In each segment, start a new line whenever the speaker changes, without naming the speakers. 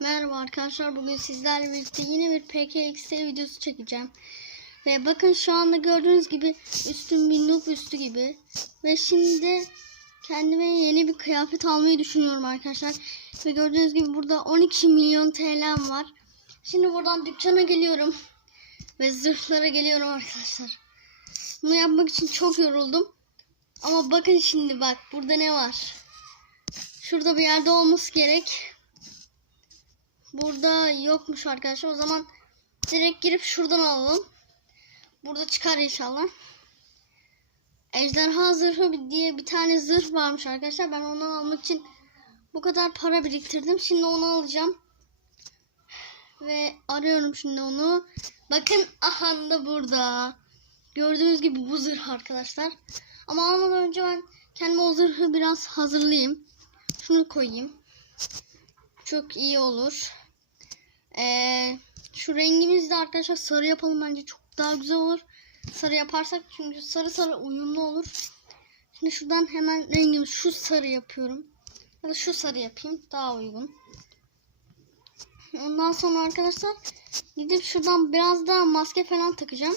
Merhaba arkadaşlar bugün sizlerle birlikte yine bir PKXD videosu çekeceğim. Ve bakın şu anda gördüğünüz gibi üstüm bir noob üstü gibi. Ve şimdi kendime yeni bir kıyafet almayı düşünüyorum arkadaşlar. Ve gördüğünüz gibi burada 12 milyon TL'm var. Şimdi buradan dükkana geliyorum. Ve zırhlara geliyorum arkadaşlar. Bunu yapmak için çok yoruldum. Ama bakın şimdi bak burada ne var. Şurada bir yerde olması gerek. Burada yokmuş arkadaşlar. O zaman direkt girip şuradan alalım. Burada çıkar inşallah. Ejderha zırhı diye bir tane zırh varmış arkadaşlar. Ben onu almak için bu kadar para biriktirdim. Şimdi onu alacağım. Ve arıyorum şimdi onu. Bakın aha da burada. Gördüğünüz gibi bu zırh arkadaşlar. Ama almadan önce ben kendime o zırhı biraz hazırlayayım. Şunu koyayım. Çok iyi olur. Ee, şu rengimizi de arkadaşlar sarı yapalım bence çok daha güzel olur. Sarı yaparsak çünkü sarı sarı uyumlu olur. Şimdi şuradan hemen rengimi şu sarı yapıyorum. Ya da şu sarı yapayım daha uygun. Ondan sonra arkadaşlar gidip şuradan biraz daha maske falan takacağım.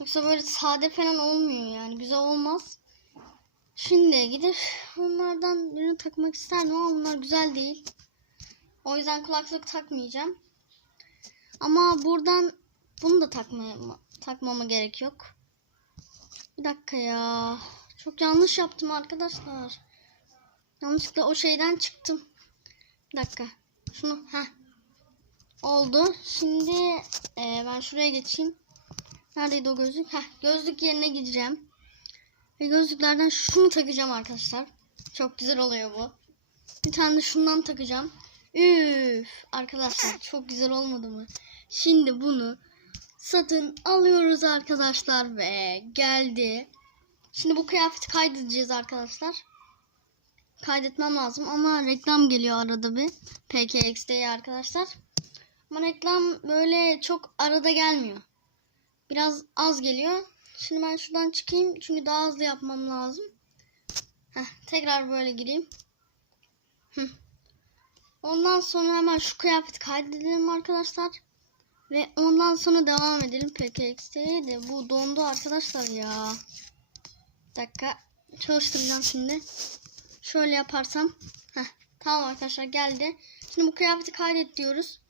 Yoksa böyle sade falan olmuyor yani güzel olmaz. Şimdi gidip bunlardan birini takmak isterdim ama bunlar güzel değil. O yüzden kulaklık takmayacağım. Ama buradan bunu da takmaya, takmama gerek yok. Bir dakika ya. Çok yanlış yaptım arkadaşlar. Yanlışlıkla o şeyden çıktım. Bir dakika. Şunu ha Oldu. Şimdi e, ben şuraya geçeyim. Neredeydi o gözlük? Heh, gözlük yerine gideceğim. Ve gözlüklerden şunu takacağım arkadaşlar. Çok güzel oluyor bu. Bir tane de şundan takacağım. Üf, arkadaşlar çok güzel olmadı mı? Şimdi bunu satın alıyoruz arkadaşlar ve geldi. Şimdi bu kıyafeti kaydedeceğiz arkadaşlar. Kaydetmem lazım ama reklam geliyor arada bir. PKX'de arkadaşlar. Ama reklam böyle çok arada gelmiyor. Biraz az geliyor. Şimdi ben şuradan çıkayım çünkü daha hızlı yapmam lazım. Heh, tekrar böyle gireyim. Hı. Ondan sonra hemen şu kıyafeti kaydedelim arkadaşlar. Ve ondan sonra devam edelim PKX'ye de. Bu dondu arkadaşlar ya. Bir dakika. Çalıştıracağım şimdi. Şöyle yaparsam. Heh, tamam arkadaşlar geldi. Şimdi bu kıyafeti kaydet diyoruz.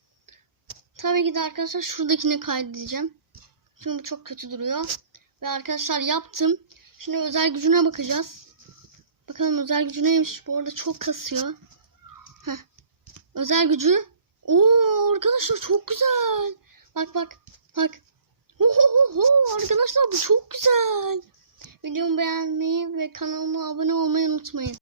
Tabii ki de arkadaşlar şuradakini kaydedeceğim. Çünkü bu çok kötü duruyor. Ve arkadaşlar yaptım. Şimdi özel gücüne bakacağız. Bakalım özel gücü neymiş. Bu arada çok kasıyor. Heh. Özel gücü. Oo arkadaşlar çok güzel. Bak bak bak. Ohohoho, arkadaşlar bu çok güzel. Videomu beğenmeyi ve kanalıma abone olmayı unutmayın.